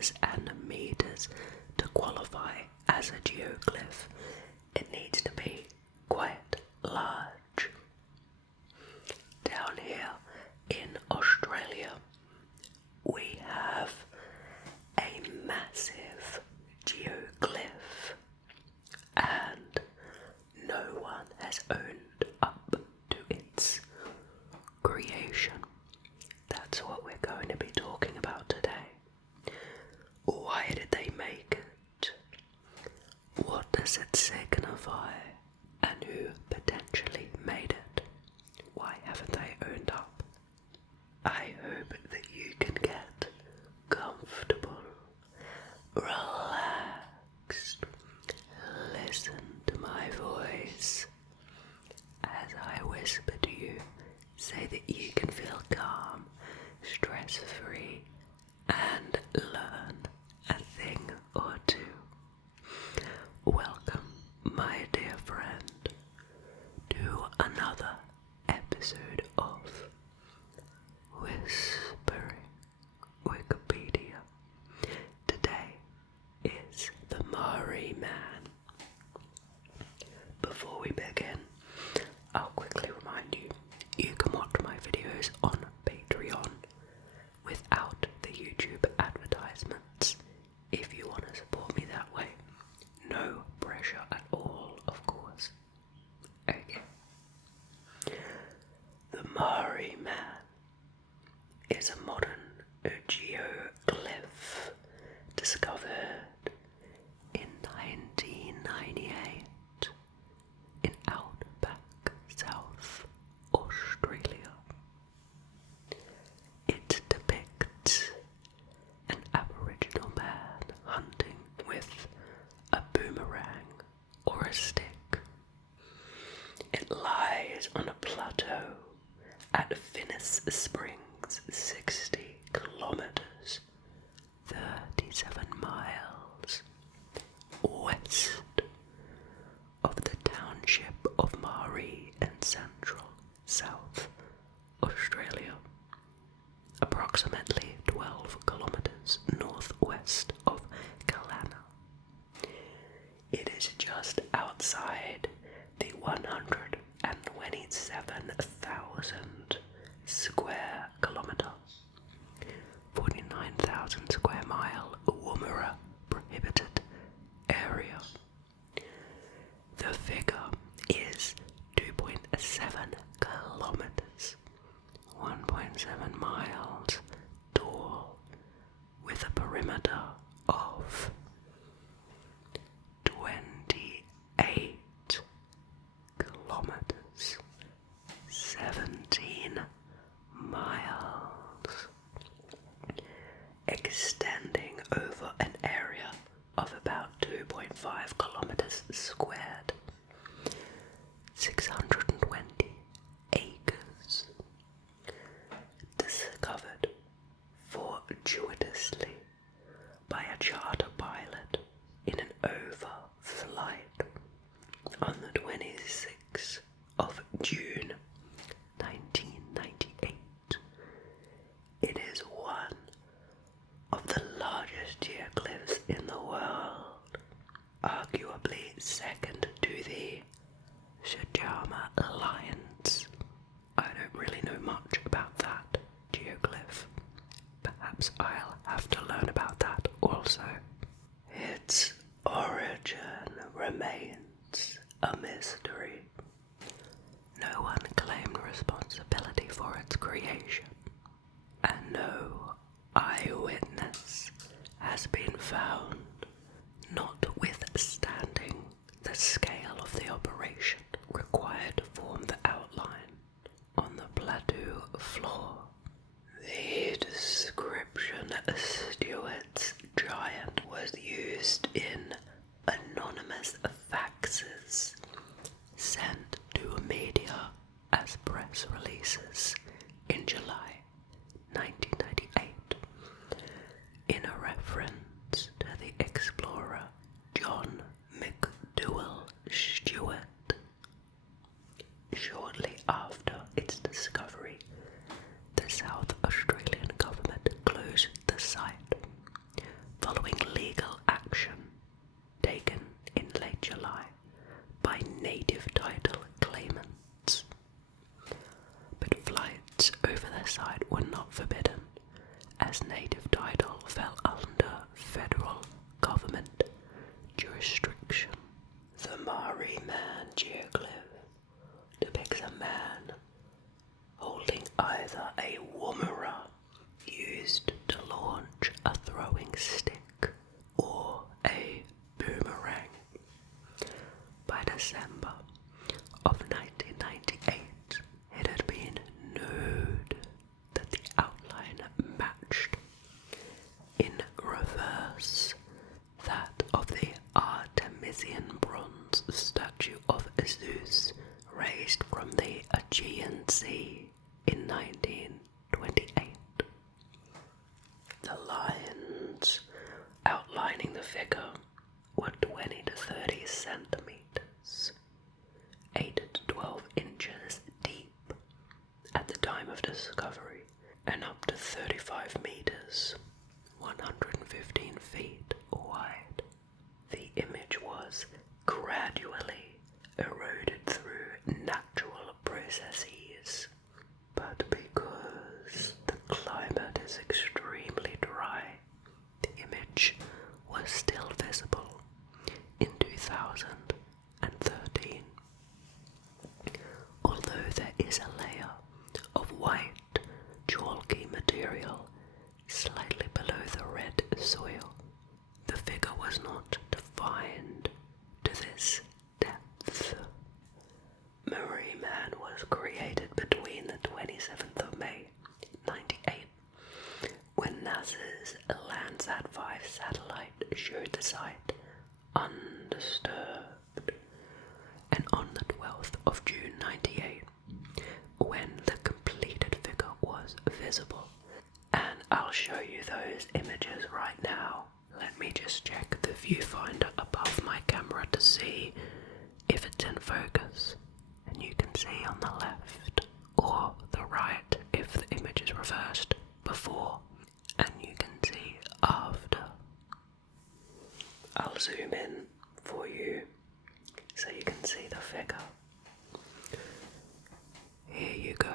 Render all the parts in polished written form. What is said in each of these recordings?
centimeters and meters to qualify as a geoglyph. It needs to be quite large. Down here in Australia, we have a massive geoglyph, and no one has owned up to its creation. That's what we're going to be talking about today. Why did they make it? What does it signify? And who potentially made it? Why haven't they owned up? I hope that you can get comfortable, relaxed, listen to my voice as I whisper to you, so that you can feel calm, stress-free, and learn a thing or two. Welcome, my dear friend, to another episode of Whispering Wikipedia. Today is the Marree Man. Before we begin, I'll quickly remind you, you can watch my videos on Patreon without the YouTube advertisements if you want to support me that way. No pressure at all, of course. Okay. The Marree Man is a modern geoglyph discovered in 1998 in outback South Australia. It depicts an Aboriginal man hunting with a boomerang or a stick. It lies on a plateau at Finnis Springs, 60 kilometers, 37 miles west of the township of Marree in central South Australia, approximately 12 kilometers northwest of Kalana. It is just outside the 127,000 square kilometer, 49,000 square mile Woomera prohibited area. The figure is 2.7 kilometers, 1.7 miles tall, with a perimeter of 28 kilometers, 17 miles, extending over an area of about 2.5 kilometers squared, 620 acres. Discovered fortuitously by a charter pilot in an overflight on the 26th of June 1998. It is one of the largest geoglyphs in the world, arguably second to the Shajama Alliance. I don't really know much about that geoglyph. Perhaps I'll have to learn about that also. Its origin remains a mystery. No one claimed responsibility for its creation, and no eyewitness has been found, notwithstanding the scale of the operation required to form the outline on the plateau floor. The description Stuart's giant was used in anonymous faxes sent to media as press releases in July 1998 in a reference to the suicide were not forbidden, as native title fell under federal government jurisdiction. The Marree Man geoglyph depicts a man holding either a woomera used to launch a throwing stick or a boomerang. By December of 1998, it had been known that the outline matched in reverse that of the Artemisian bronze statue of Zeus raised from the Aegean Sea in 1928. The lines outlining the figure were 20 to 30 centimeters, 8 to 12 inches deep at the time of discovery, and up to 35 meters, 115 feet wide. The image was gradually eroded through natural processes, but because the climate is extremely dry, the image was still visible in 2013. Although there is a layer of white, chalky material slightly below the red soil, the figure was not defined to this depth. Marree Man was created between the 27th of May 98, when NASA's Landsat 5 satellite showed the site undisturbed, and on the 12th of June 98, when the completed figure was visible. And I'll show you those images right now. Let me just check the viewfinder above my camera to see if it's in focus. And you can see on the left or the right if the image is reversed before, and you can see after. I'll zoom in for you so you can see the figure. Here you go.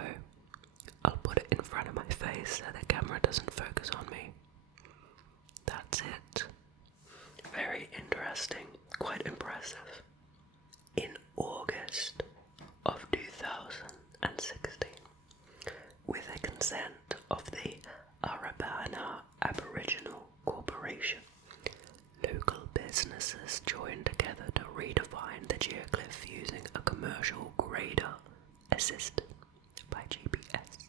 I'll put it in front of my face so the camera doesn't focus on me. That's it. Very interesting, quite impressive. In August of 2016, with the consent of the Arabana Aboriginal Corporation, local businesses joined together to redefine the geoglyph using a commercial grader assisted by GPS.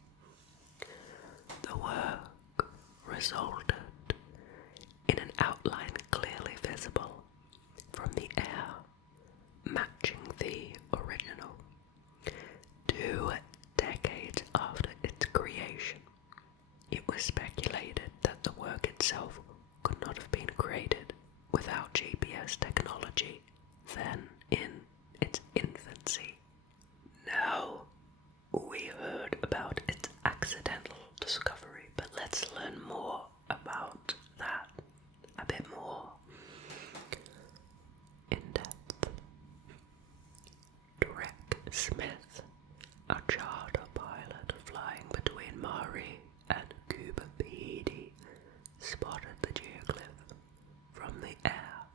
The work resulted in an outline clearly visible from the air, matching the original. 2 decades after its creation, it was speculated that the work itself could not have been created without GPS technology then in its infancy. Now, we heard about its accidental discovery, but let's learn more about that a bit more in depth. Drake Smith, a charter pilot flying between Marree and Cuba PD, spotted the geoglyph from the air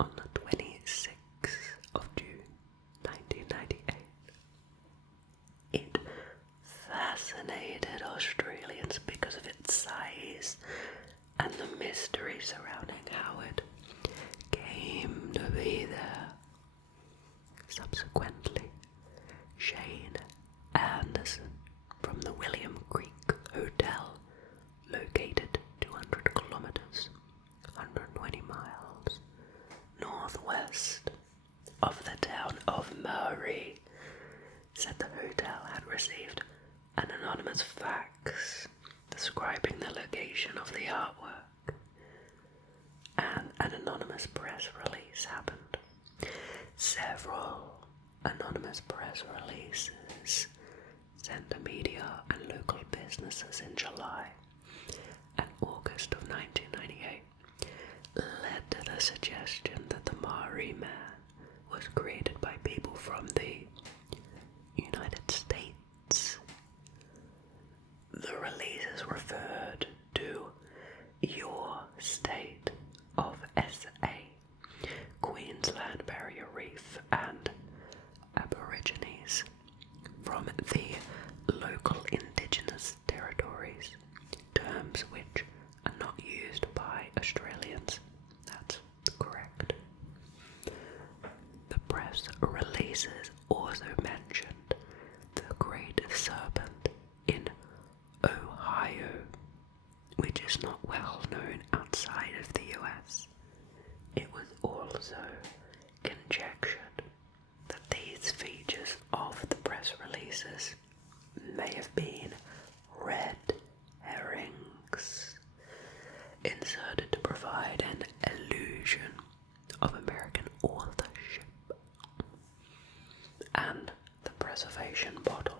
on the 26th of June 1998. It fascinated Australians because of its size and the mystery surrounding how it came to be there. Subsequently, Shane Anderson from the William Creek Hotel, located 200 kilometers, 120 miles, northwest of the town of Marree, said the hotel had received an anonymous fax describing the location of the artwork, and an anonymous press release happened. Several anonymous press releases sent to media and local businesses in July and August of 1998 led to the suggestion that the Marree Man was created by people from the United States. The also conjectured that these features of the press releases may have been red herrings inserted to provide an illusion of American authorship. And the preservation bottle.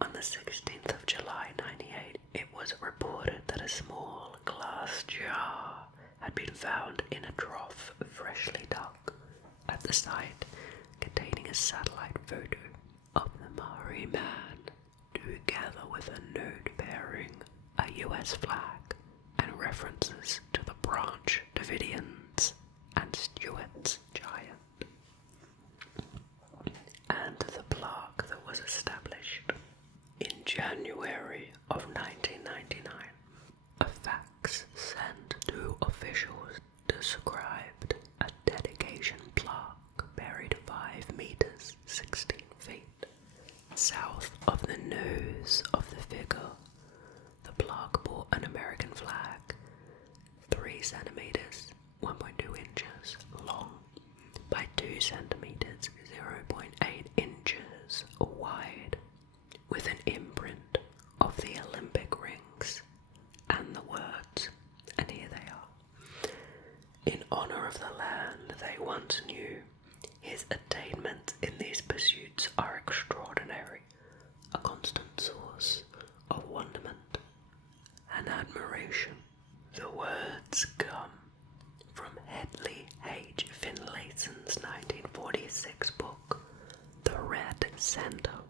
On the 16th of July 98, it was reported that a small glass jar had been found in a trough freshly dug at the site, containing a satellite photo of the Marree Man, together with a note bearing a US flag and references to the Branch Davidians and Stuart's giant, and the plaque that was established in January of 1999. A fax sent to officials described a dedication plaque buried 5 meters 16 feet south of the nose of the figure. The plaque bore an American flag 3 centimeters 1.2 inches long by 2 centimeters 0.8 inches wide, with an imprint of the Olympic rings and the words, and here they are: "In honor of the land they once knew, his attainments in these pursuits are extraordinary, a constant source of wonderment and admiration." The words come from Hedley H. Finlayson's 1946 book, The Red Center,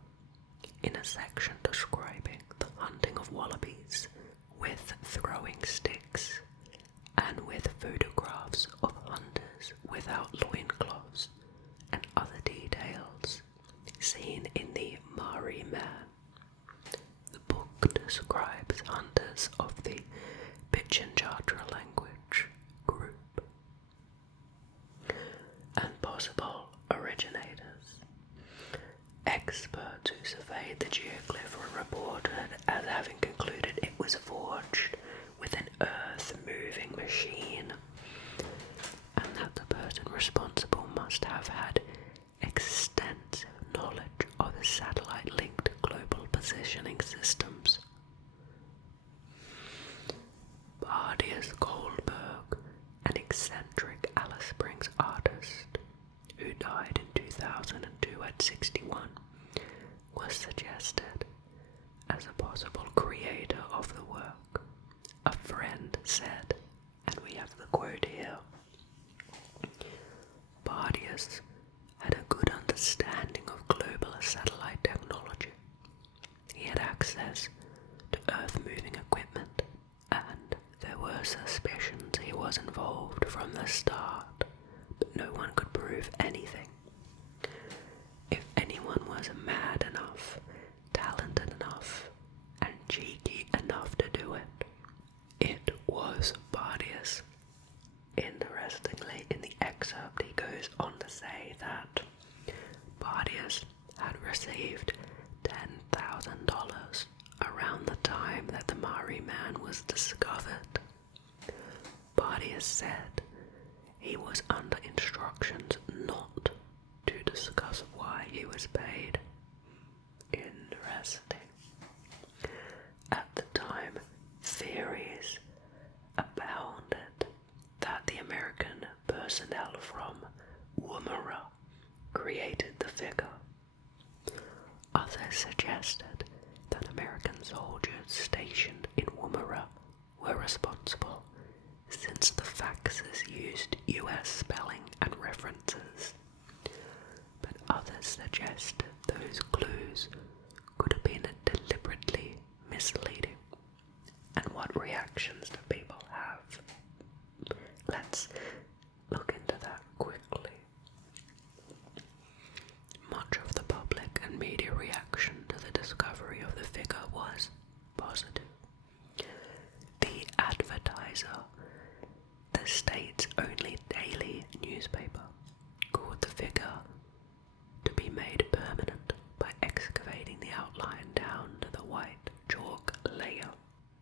in a section describing the hunting of wallabies with throwing sticks and with photographs of hunters without loincloths and other details seen in the Marree Man. The book describes hunters of the Pichinchatra language group and possible originators. Experts who surveyed the geoglyph were reported as having concluded it was forged with an earth-moving machine, and that the person responsible must have had extensive knowledge of the satellite-linked global positioning systems. Bardius Goldberg, an eccentric Alice Springs artist who died in 2002 at 61, was suggested as a possible creator of the work. A friend said, and we have the quote here: "Bardius had a good understanding of global satellite technology. He had access to earth-moving equipment, and there were suspicions he was involved from the start, but no one could prove anything. If anyone was mad enough, talented enough, and cheeky enough to do it, it was Bardius." Interestingly, in the excerpt he goes on to say that Bardius had received $10,000 around the time that the Marree Man was discovered. Bardius said he was under instructions not to discuss why he was paid. Interesting. At the time, theories abounded that the American personnel from Woomera created the figure. Others suggested that American soldiers stationed in Woomera were responsible, since the faxes used US spelling and references. But others suggested those clues could have been deliberately misleading. And what reactions do people have? Let's look into that quickly. Much of the public and media reaction to the discovery of the figure was positive. The Advertiser, the state's only daily newspaper, called the figure to be made permanent by excavating the outline down to the white chalk layer.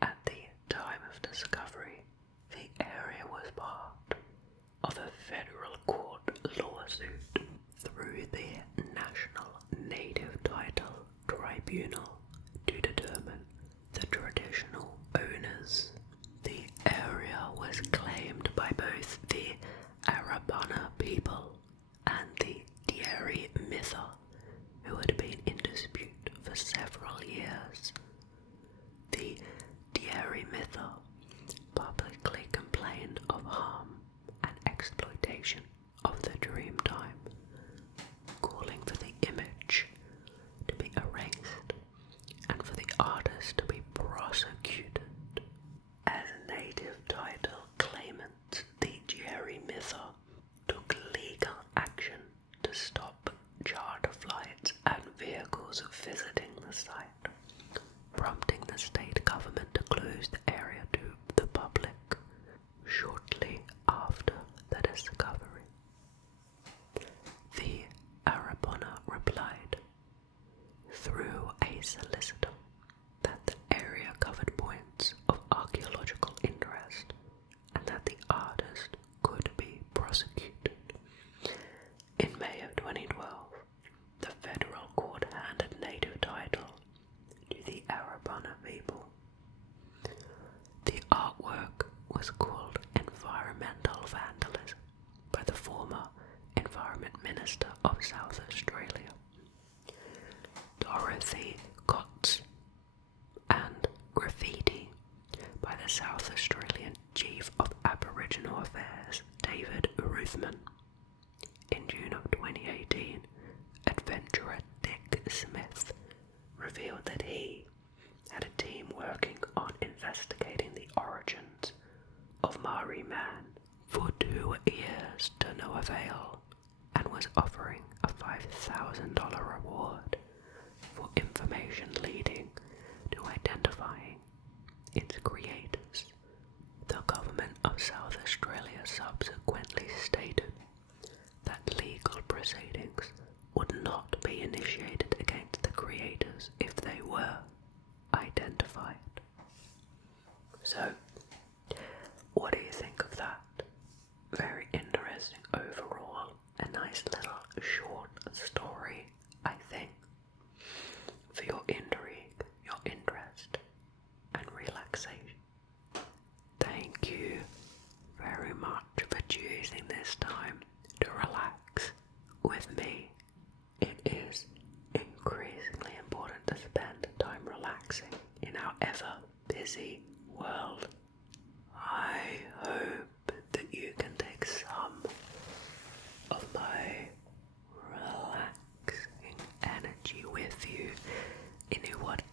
At the time of discovery, the area was part of a federal lawsuit through the National Native Title Tribunal to determine the traditional owners. The area was claimed by both the Arabana people and the Dieri Mitha, who had been in dispute for several years. The Dieri Mitha publicly complained of harm and exploitation of the dream time, calling for the image to be erased and for the artist to be prosecuted. As native title claimants, the Dieri Mitha took legal action to stop charter flights and vehicles visiting the site, prompting the state government to close the area to the public shortly after the discovery. The Arabana replied through a solicitor that the area covered points of archaeological interest and that the artist could be prosecuted. In May of 2012, the federal court handed native title to the Arabana people. The artwork was called environmental vandalism by the former Environment Minister of South Australia, Dorothy Coates, and graffiti by the South Australian Chief of Aboriginal Affairs, David Ruthman. In June of 2018, adventurer Dick Smith revealed that he had a team working on investigating the origins of Marree Man for 2 years to no avail, and was offering a $5,000 reward for information leading to identifying its creators. The government of South Australia subsequently stated that legal proceedings would not be initiated against the creators if they were identified. So, what do you think of that? Very interesting overall. A nice little short story, I think, for your intrigue, your interest, and relaxation. Thank you very much for choosing this time to relax with me. It is increasingly important to spend time relaxing in our ever busy world. I hope that you can take some of my relaxing energy with you into whatever